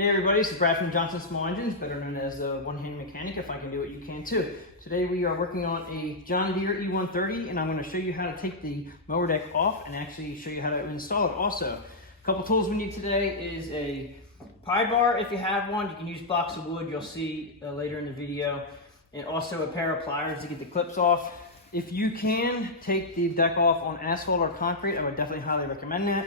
Hey everybody, this is Brad from Johnson Small Engines, better known as the one-hand mechanic. If I can do it, you can too. Today we are working on a John Deere E130, and I'm going to show you how to take the mower deck off and actually show you how to install it also. A couple tools we need today is a pry bar if you have one. You can use blocks of wood, you'll see later in the video, and also a pair of pliers to get the clips off. If you can take the deck off on asphalt or concrete, I would definitely highly recommend that.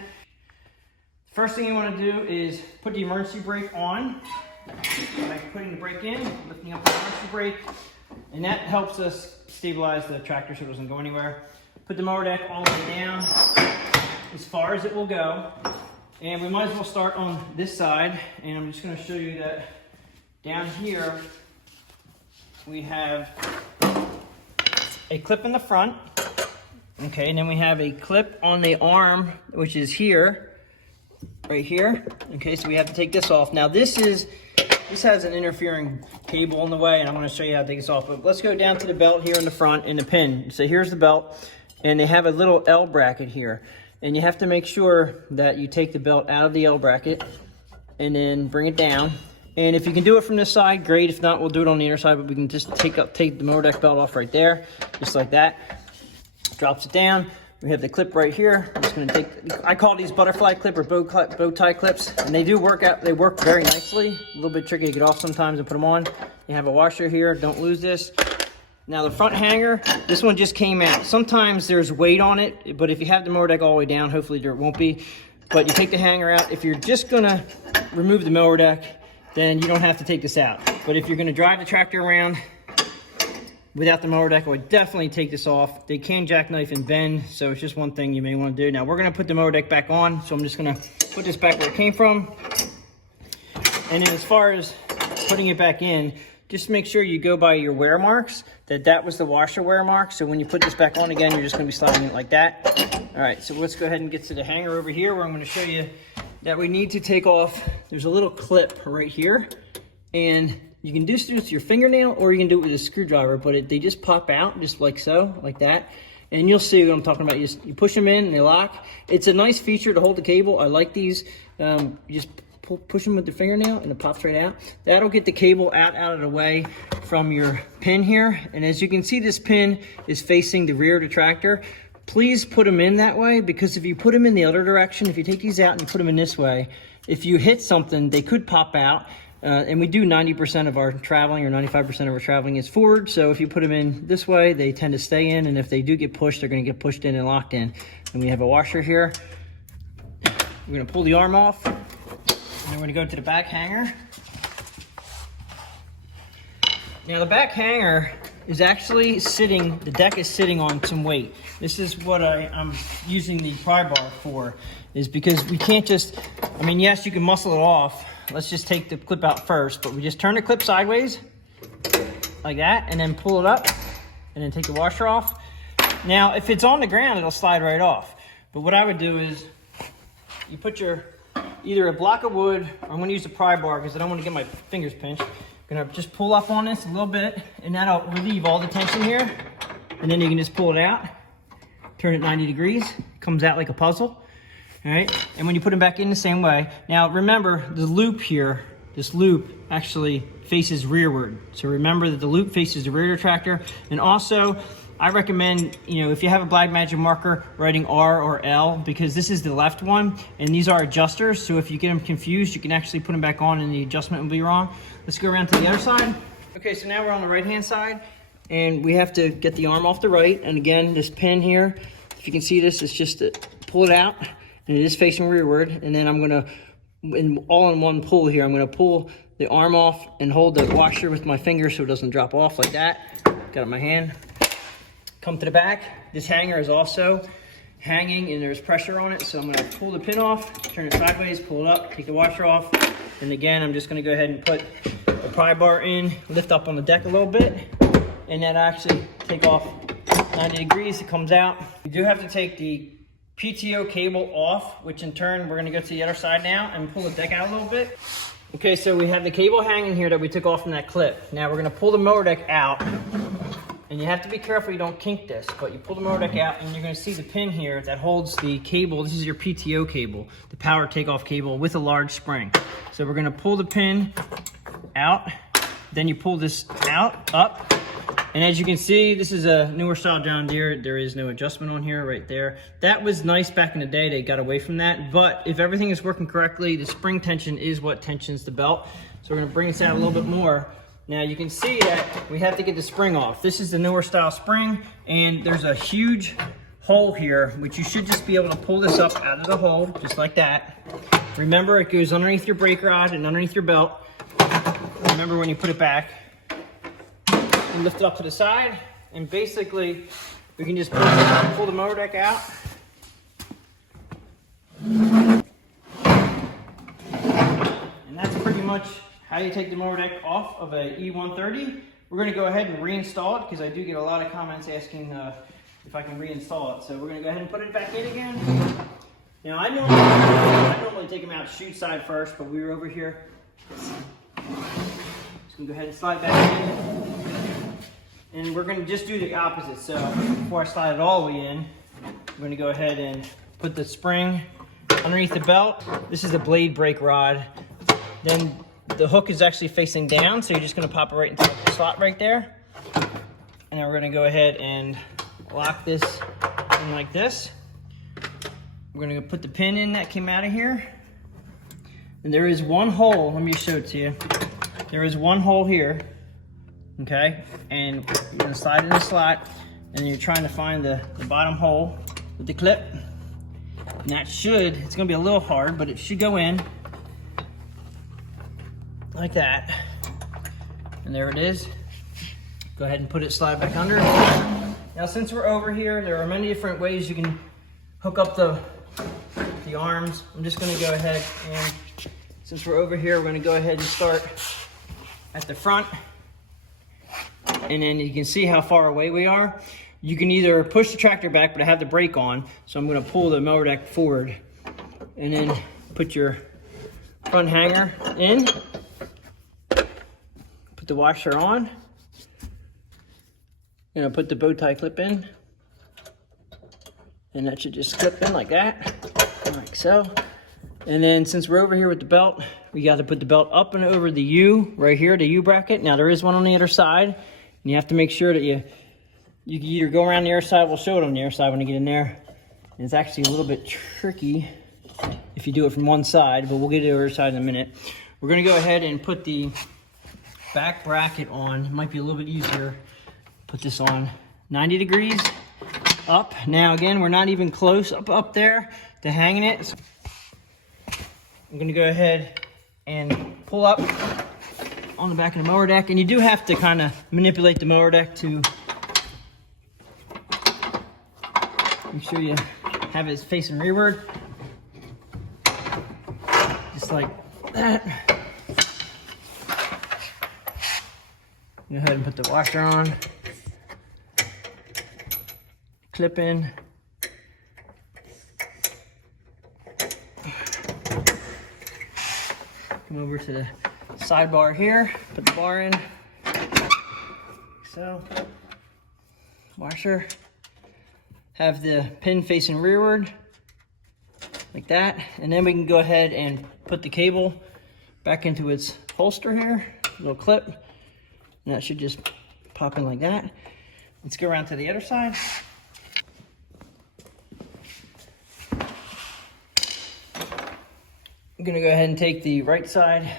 First thing you want to do is put the emergency brake on. By putting the brake in, lifting up the emergency brake, and that helps us stabilize the tractor so it doesn't go anywhere. Put the mower deck all the way down as far as it will go. And we might as well start on this side, and I'm just going to show you that down here we have a clip in the front. Okay, and then we have a clip on the arm, which is here. Right here. Okay, so we have to take this off. Now this has an interfering cable in the way, and I'm going to show you how to take this off. But let's go down to the belt here in the front and the pin. So here's the belt, and they have a little L bracket here. And you have to make sure that you take the belt out of the L bracket and then bring it down. And if you can do it from this side, great. If not, we'll do it on the inner side, but we can just take the mower deck belt off right there, just like that. Drops it down. We have the clip right here. I'm just going to take, I call these butterfly clip or bow tie clips, and they do work out. They work very nicely. A little bit tricky to get off sometimes and put them on. You have a washer here. Don't lose this. Now the front hanger, this one just came out. Sometimes there's weight on it, but if you have the mower deck all the way down, hopefully there won't be. But you take the hanger out. If you're just going to remove the mower deck, then you don't have to take this out. But if you're going to drive the tractor around without the mower deck, I would definitely take this off. They can jackknife and bend, so it's just one thing you may want to do. Now we're going to put the mower deck back on, so I'm just going to put this back where it came from. And then as far as putting it back in, just make sure you go by your wear marks, that was the washer wear mark. So when you put this back on again, you're just going to be sliding it like that. All right, so let's go ahead and get to the hanger over here, where I'm going to show you that we need to take off. There's a little clip right here, and you can do this with your fingernail, or you can do it with a screwdriver, but they just pop out just like so, like that. And you'll see what I'm talking about. You push them in and they lock. It's a nice feature to hold the cable. I like these. You just push them with the fingernail and it pops right out. That'll get the cable out of the way from your pin here. And as you can see, this pin is facing the rear of the tractor. Please put them in that way, because if you put them in the other direction, if you take these out and you put them in this way, if you hit something, they could pop out. And we do 90% of our traveling, or 95% of our traveling is forward. So if you put them in this way, they tend to stay in. And if they do get pushed, they're going to get pushed in and locked in. And we have a washer here. We're going to pull the arm off. And then we're going to go to the back hanger. Now the back hanger is actually sitting, the deck is sitting on some weight. This is what I'm using the pry bar for, is because we can't just, I mean, yes, you can muscle it off. Let's just take the clip out first, but we just turn the clip sideways like that, and then pull it up, and then take the washer off. Now, if it's on the ground, it'll slide right off. But what I would do is you put your, either a block of wood, or I'm gonna use a pry bar because I don't want to get my fingers pinched. I'm gonna just pull up on this a little bit, and that'll relieve all the tension here. And then you can just pull it out, turn it 90 degrees, it comes out like a puzzle. All right, and when you put them back in the same way. Now remember, the loop here, this loop actually faces rearward. So remember that the loop faces the rear of the tractor. And also, I recommend, if you have a Black Magic marker, writing R or L, because this is the left one, and these are adjusters. So if you get them confused, you can actually put them back on and the adjustment will be wrong. Let's go around to the other side. Okay, so now we're on the right-hand side, and we have to get the arm off the right. And again, this pin here, if you can see this, it's just to pull it out. And it is facing rearward, and then I'm gonna, all in one pull here, I'm gonna pull the arm off and hold the washer with my finger so it doesn't drop off like that. Got it in my hand. Come to the back. This hanger is also hanging and there's pressure on it, so I'm gonna pull the pin off, turn it sideways, pull it up, take the washer off. And again, I'm just gonna go ahead and put the pry bar in, lift up on the deck a little bit, and then actually take off 90 degrees, it comes out. You do have to take the PTO cable off, which in turn, we're gonna go to the other side now and pull the deck out a little bit. Okay, so we have the cable hanging here that we took off from that clip. Now we're gonna pull the mower deck out, And you have to be careful you don't kink this, but you pull the mower deck out and you're gonna see the pin here that holds the cable. This is your PTO cable, the power takeoff cable with a large spring. So we're gonna pull the pin out, then you pull this out, up, and as you can see, this is a newer style John Deere. There is no adjustment on here, right there. That was nice back in the day, they got away from that, but if everything is working correctly, the spring tension is what tensions the belt. So we're gonna bring this out a little bit more. Now you can see that we have to get the spring off. This is the newer style spring, and there's a huge hole here, which you should just be able to pull this up out of the hole, just like that. Remember, it goes underneath your brake rod and underneath your belt. Remember when you put it back, and lift it up to the side, and basically we can just pull the mower deck out. And that's pretty much how you take the mower deck off of a E130. We're going to go ahead and reinstall it because I do get a lot of comments asking if I can reinstall it. So we're going to go ahead and put it back in again. Now I normally take them out chute side first, but we were over here. Just going to go ahead and slide back in. And we're going to just do the opposite. So before I slide it all the way in, I'm going to go ahead and put the spring underneath the belt. This is a blade brake rod. Then the hook is actually facing down, so you're just going to pop it right into the slot right there. And then we're going to go ahead and lock this in like this. We're going to put the pin in that came out of here. And there is one hole, let me show it to you. There is one hole here, okay? And you're going to slide it in the slot, and you're trying to find the bottom hole with the clip. And that should, it's going to be a little hard, but it should go in. Like that, and there it is. Go ahead and put it, slide back under. Now since we're over here, there are many different ways you can hook up the arms. I'm just going to go ahead and, since we're over here, we're going to go ahead and start at the front, and then you can see how far away we are. You can either push the tractor back, but I have the brake on, so I'm going to pull the mower deck forward and then put your front hanger in. Put the washer on. Gonna put the bow tie clip in. And that should just clip in like that, like so. And then since we're over here with the belt, we got to put the belt up and over the U right here, the U bracket. Now there is one on the other side, and you have to make sure that you can either go around the other side. We'll show it on the other side when you get in there. And it's actually a little bit tricky if you do it from one side, but we'll get to the other side in a minute. We're gonna go ahead and put the back bracket on. It might be a little bit easier. Put this on 90 degrees up. Now again, we're not even close up there to hanging it. So I'm gonna go ahead and pull up on the back of the mower deck, and you do have to kind of manipulate the mower deck to make sure you have it facing rearward, just like that. Go ahead and put the washer on, clip in. Come over to the sidebar here, put the bar in, so. Washer. Have the pin facing rearward, like that. And then we can go ahead and put the cable back into its holster here, little clip. And that should just pop in like that. Let's go around to the other side. I'm gonna go ahead and take the right side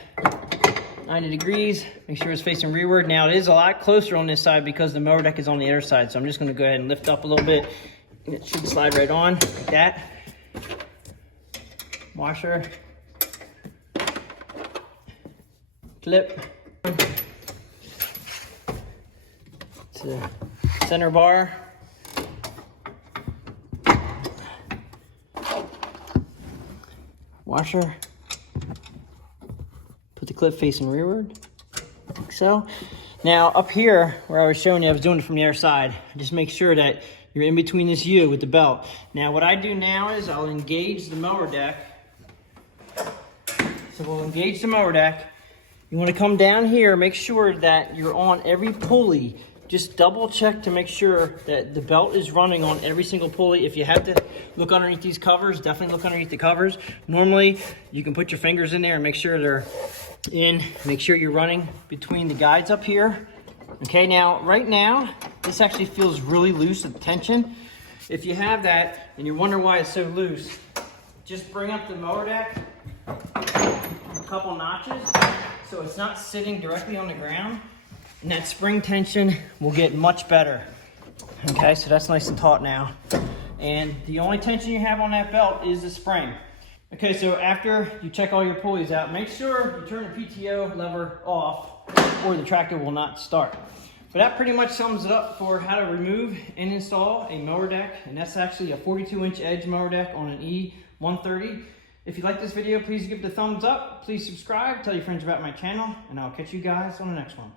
90 degrees, make sure it's facing rearward. Now it is a lot closer on this side because the mower deck is on the other side. So I'm just gonna go ahead and lift up a little bit. And it should slide right on like that. Washer. Clip. To center bar. Washer. Put the clip facing rearward, like so. Now up here, where I was showing you, I was doing it from the other side. Just make sure that you're in between this U with the belt. Now what I do now is I'll engage the mower deck. So we'll engage the mower deck. You want to come down here, make sure that you're on every pulley just double check to make sure that the belt is running on every single pulley. If you have to look underneath these covers, definitely look underneath the covers. Normally, you can put your fingers in there and make sure they're in. Make sure you're running between the guides up here. Okay, now, right now, this actually feels really loose with tension. If you have that and you wonder why it's so loose, just bring up the mower deck a couple notches so it's not sitting directly on the ground, and that spring tension will get much better. Okay, so that's nice and taut now. And the only tension you have on that belt is the spring. Okay, so after you check all your pulleys out, make sure you turn the PTO lever off or the tractor will not start. But that pretty much sums it up for how to remove and install a mower deck. And that's actually a 42-inch edge mower deck on an E130. If you like this video, please give it a thumbs up. Please subscribe, tell your friends about my channel, and I'll catch you guys on the next one.